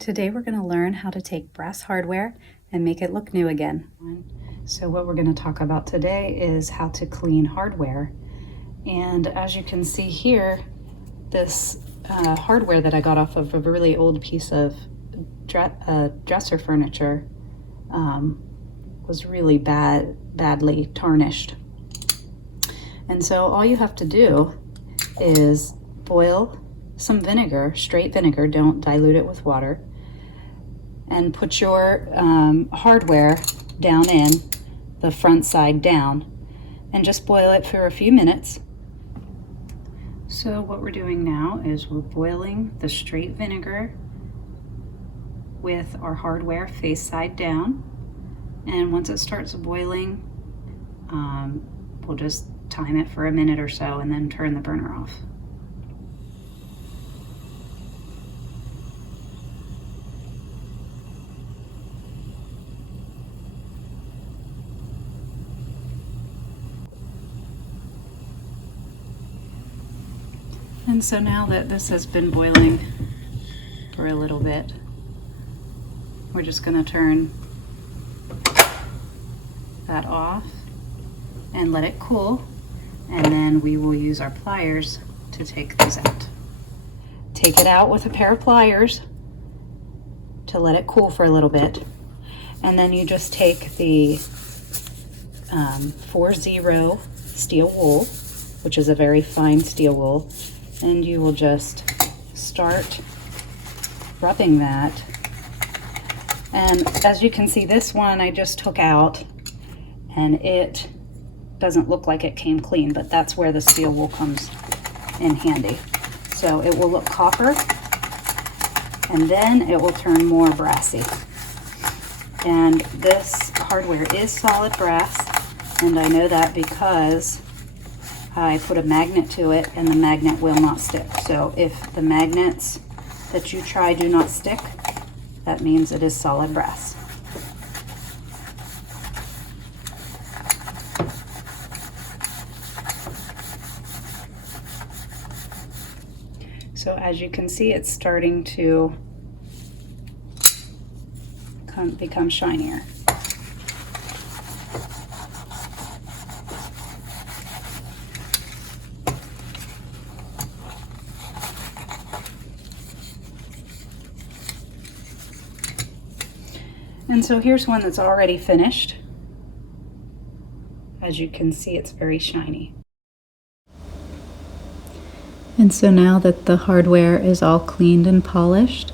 Today we're going to learn how to take brass hardware and make it look new again. So what we're going to talk about today is how to clean hardware. And as you can see here, this hardware that I got off of a really old piece of dresser furniture was really badly tarnished. And so all you have to do is boil some vinegar, straight vinegar, don't dilute it with water, and put your hardware down in the front side down and just boil it for a few minutes. So what we're doing now is we're boiling the straight vinegar with our hardware face side down, and once it starts boiling, we'll just time it for a minute or so and then turn the burner off. And so now that this has been boiling for a little bit, we're just going to turn that off and let it cool, and then we will use our pliers to take these out. Take it out with a pair of pliers to let it cool for a little bit, and then you just take the 4-0 steel wool, which is a very fine steel wool, and you will just start rubbing that. And as you can see, this one I just took out and it doesn't look like it came clean, but that's where the steel wool comes in handy. So it will look copper and then it will turn more brassy. And this hardware is solid brass, and I know that because I put a magnet to it and the magnet will not stick. So if the magnets that you try do not stick, that means it is solid brass. So as you can see, it's starting to become shinier. And so here's one that's already finished. As you can see, it's very shiny. And so now that the hardware is all cleaned and polished,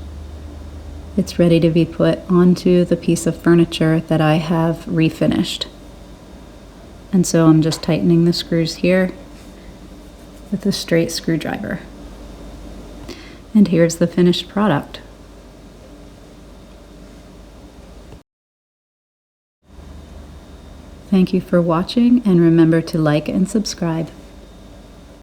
it's ready to be put onto the piece of furniture that I have refinished. And so I'm just tightening the screws here with a straight screwdriver. And here's the finished product. Thank you for watching, and remember to like and subscribe.